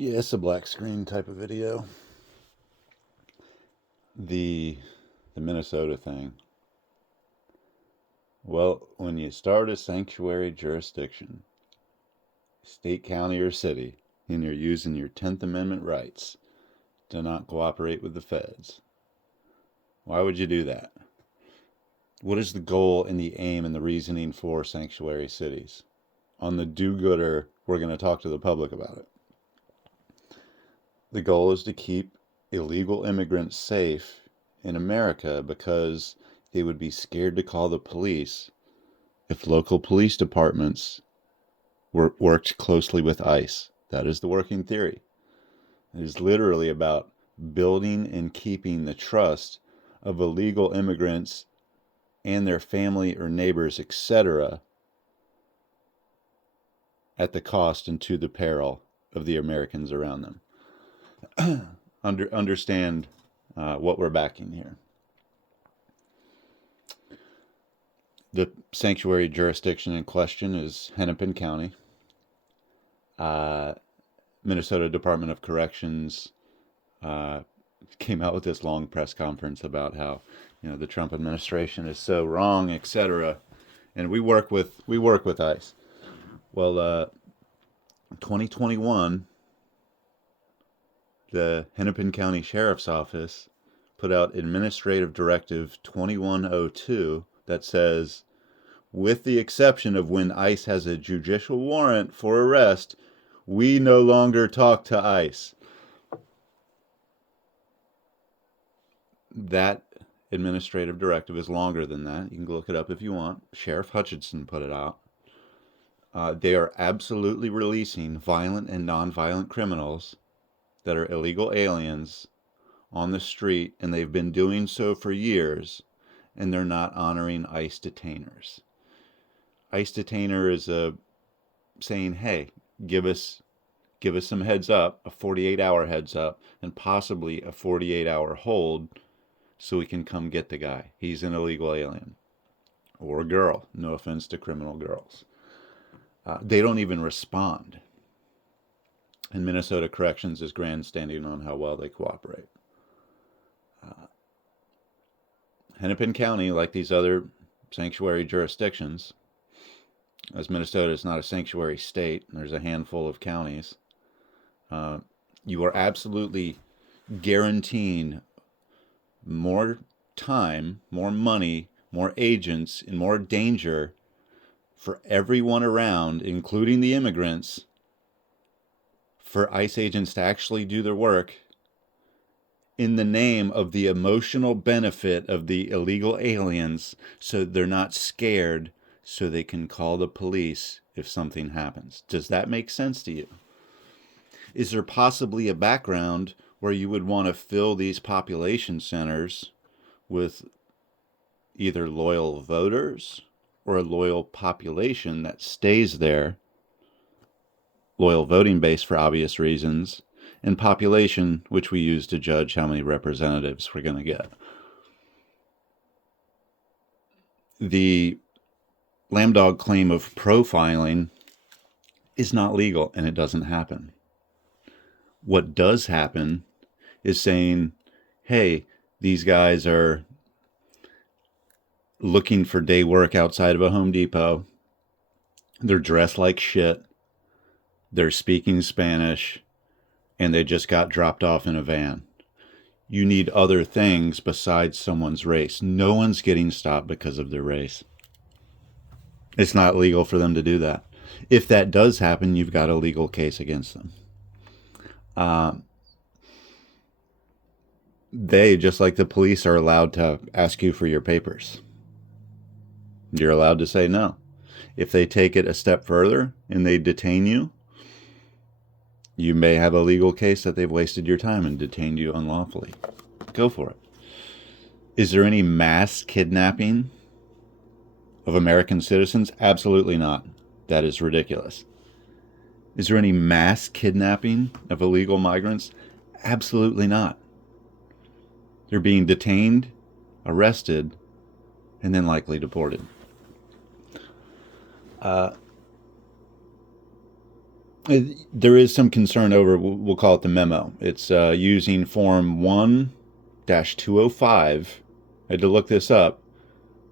Yeah, it's a black screen type of video. The Minnesota thing. Well, when you start a sanctuary jurisdiction, state, county, or city, and you're using your 10th Amendment rights to not cooperate with the feds, why would you do that? What is the goal and the aim and the reasoning for sanctuary cities? On the do-gooder, we're going to talk to the public about it. The goal is to keep illegal immigrants safe in America because they would be scared to call the police if local police departments worked closely with ICE. That is the working theory. It is literally about building and keeping the trust of illegal immigrants and their family or neighbors, etc., at the cost and to the peril of the Americans around them. Understand what we're backing here. The sanctuary jurisdiction in question is Hennepin County. Minnesota Department of Corrections came out with this long press conference about how the Trump administration is so wrong, etc. And we work with ICE. Well, 2021, the Hennepin County Sheriff's Office put out Administrative Directive 2102 that says, with the exception of when ICE has a judicial warrant for arrest, we no longer talk to ICE. That administrative directive is longer than that. You can look it up if you want. Sheriff Hutchinson put it out. They are absolutely releasing violent and nonviolent criminals that are illegal aliens on the street, and they've been doing so for years, and they're not honoring ICE detainers. ICE detainer is saying, hey, give us some heads up, a 48-hour heads up, and possibly a 48-hour hold so we can come get the guy. He's an illegal alien. Or a girl. No offense to criminal girls. They don't even respond. And Minnesota Corrections is grandstanding on how well they cooperate. Hennepin County, like these other sanctuary jurisdictions, as Minnesota is not a sanctuary state, there's a handful of counties, you are absolutely guaranteeing more time, more money, more agents, and more danger for everyone around, including the immigrants, for ICE agents to actually do their work in the name of the emotional benefit of the illegal aliens, so they're not scared, so they can call the police if something happens. Does that make sense to you? Is there possibly a background where you would want to fill these population centers with either loyal voters or a loyal population that stays there, loyal voting base for obvious reasons, and population, which we use to judge how many representatives we're going to get? The lambdog claim of profiling is not legal, and it doesn't happen. What does happen is saying, hey, these guys are looking for day work outside of a Home Depot. They're dressed like shit. They're speaking Spanish, and they just got dropped off in a van. You need other things besides someone's race. No one's getting stopped because of their race. It's not legal for them to do that. If that does happen, you've got a legal case against them. They, just like the police, are allowed to ask you for your papers. You're allowed to say no. If they take it a step further and they detain you, you may have a legal case that they've wasted your time and detained you unlawfully. Go for it. Is there any mass kidnapping of American citizens? Absolutely not. That is ridiculous. Is there any mass kidnapping of illegal migrants? Absolutely not. They're being detained, arrested, and then likely deported. There is some concern over, we'll call it the memo. It's using Form 1-205. I had to look this up.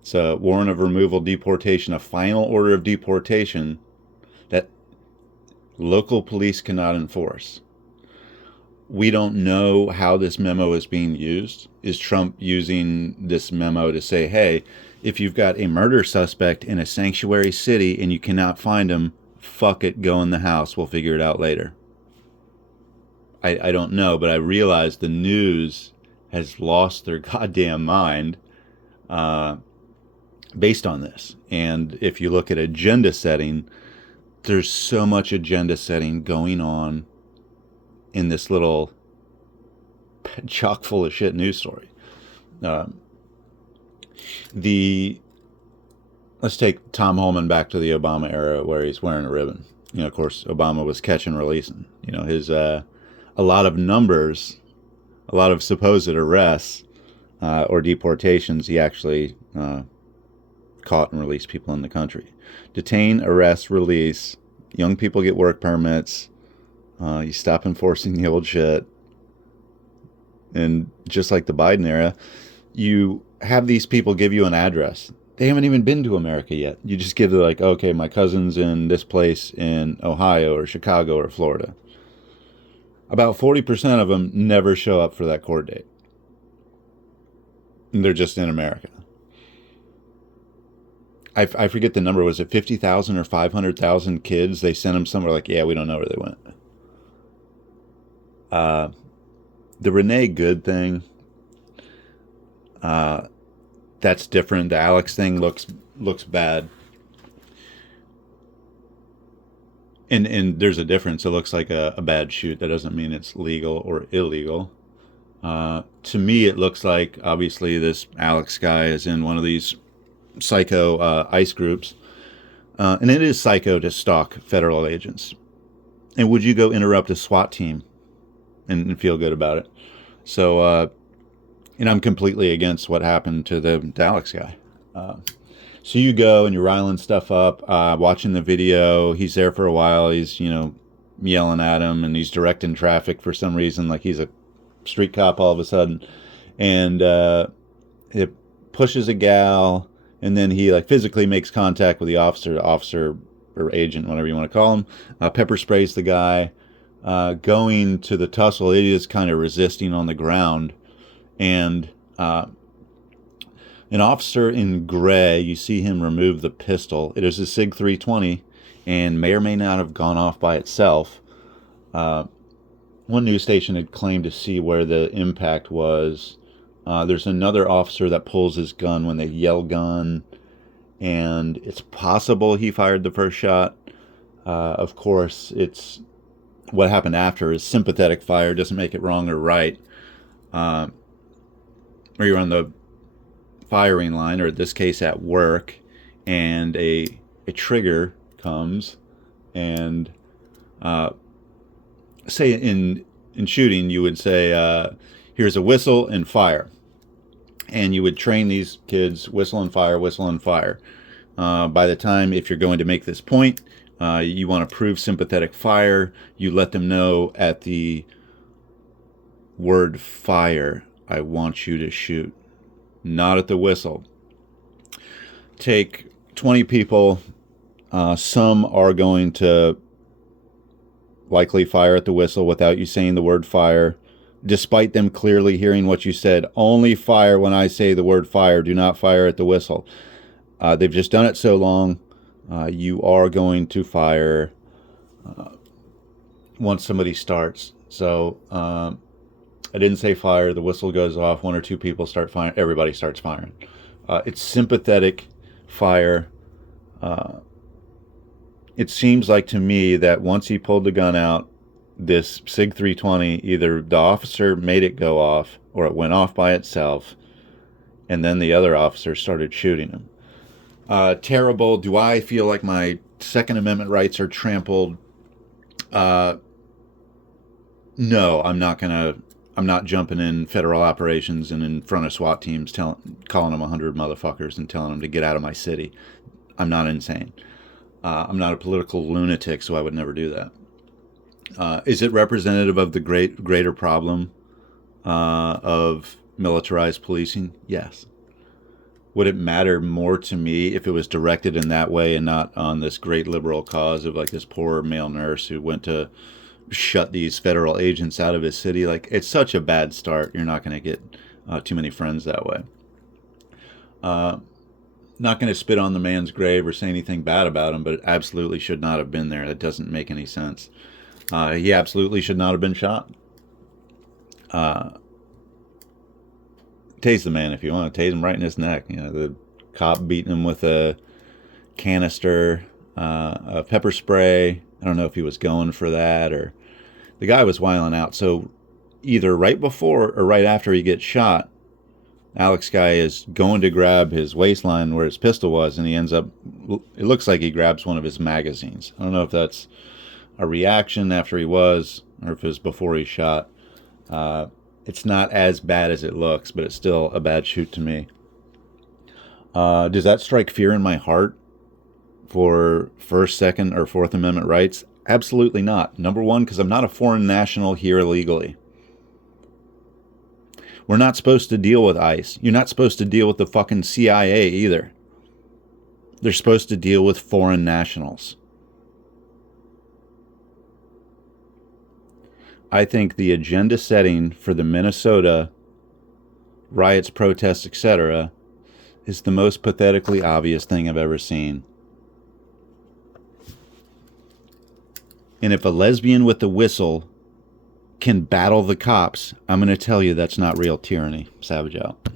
It's a warrant of removal, deportation, a final order of deportation that local police cannot enforce. We don't know how this memo is being used. Is Trump using this memo to say, hey, if you've got a murder suspect in a sanctuary city and you cannot find him, fuck it, go in the house. We'll figure it out later. I don't know, but I realize the news has lost their goddamn mind based on this. And if you look at agenda setting, there's so much agenda setting going on in this little chock full of shit news story. Let's take Tom Holman back to the Obama era where he's wearing a ribbon. Of course, Obama was catch and releasing. His a lot of numbers, a lot of supposed arrests or deportations, he actually caught and released people in the country. Detain, arrest, release. Young people get work permits. You stop enforcing the old shit. And just like the Biden era, you have these people give you an address. They haven't even been to America yet. You just give them like, okay, my cousin's in this place in Ohio or Chicago or Florida. About 40% of them never show up for that court date. They're just in America. I forget the number. Was it 50,000 or 500,000 kids? They sent them somewhere like, yeah, we don't know where they went. The Renee Good thing, that's different. The Alex thing looks bad. And there's a difference. It looks like a bad shoot. That doesn't mean it's legal or illegal. To me, it looks like, obviously, this Alex guy is in one of these psycho ICE groups. And it is psycho to stalk federal agents. And would you go interrupt a SWAT team and feel good about it? So, and I'm completely against what happened to the Alex guy. So you go and you're riling stuff up, watching the video. He's there for a while. He's, yelling at him, and he's directing traffic for some reason, like he's a street cop all of a sudden. And it pushes a gal, and then he like physically makes contact with the officer or agent, whatever you want to call him. Pepper sprays the guy. Going to the tussle, it is kind of resisting on the ground. And an officer in gray, you see him remove the pistol. It is a SIG 320 and may or may not have gone off by itself. One news station had claimed to see where the impact was. There's another officer that pulls his gun when they yell gun, and it's possible he fired the first shot. Of course, it's what happened after is sympathetic fire. Doesn't make it wrong or right. Or you're on the firing line, or in this case at work, and a trigger comes, and say in shooting you would say here's a whistle and fire, and you would train these kids whistle and fire, whistle and fire. By the time, if you're going to make this point, you want to prove sympathetic fire, you let them know at the word fire, I want you to shoot, not at the whistle. Take 20 people. Some are going to likely fire at the whistle without you saying the word fire, despite them clearly hearing what you said. Only fire when I say the word fire. Do not fire at the whistle. They've just done it so long. You are going to fire once somebody starts. So I didn't say fire. The whistle goes off. One or two people start firing. Everybody starts firing. It's sympathetic fire. It seems like to me that once he pulled the gun out, this SIG 320, either the officer made it go off or it went off by itself, and then the other officer started shooting him. Terrible. Do I feel like my Second Amendment rights are trampled? No, I'm not jumping in federal operations and in front of SWAT teams calling them 100 motherfuckers and telling them to get out of my city. I'm not insane. I'm not a political lunatic, so I would never do that. Is it representative of the greater problem of militarized policing? Yes. Would it matter more to me if it was directed in that way and not on this great liberal cause of like this poor male nurse who went to shut these federal agents out of his city? Like, it's such a bad start. You're not going to get too many friends that way. Not going to spit on the man's grave or say anything bad about him, but it absolutely should not have been there. That doesn't make any sense. He absolutely should not have been shot. Tase the man if you want to. Tase him right in his neck. You know, the cop beating him with a canister, a pepper spray. I don't know if he was going for that, or the guy was wiling out. So either right before or right after he gets shot, Alex guy is going to grab his waistline where his pistol was, and he ends up, it looks like he grabs one of his magazines. I don't know if that's a reaction after he was, or if it was before he shot. It's not as bad as it looks, but it's still a bad shoot to me. Does that strike fear in my heart for First, Second, or Fourth Amendment rights? Absolutely not. Number one, because I'm not a foreign national here illegally. We're not supposed to deal with ICE. You're not supposed to deal with the fucking CIA either. They're supposed to deal with foreign nationals. I think the agenda setting for the Minnesota riots, protests, etc. is the most pathetically obvious thing I've ever seen. And if a lesbian with a whistle can battle the cops, I'm going to tell you that's not real tyranny. Savage out.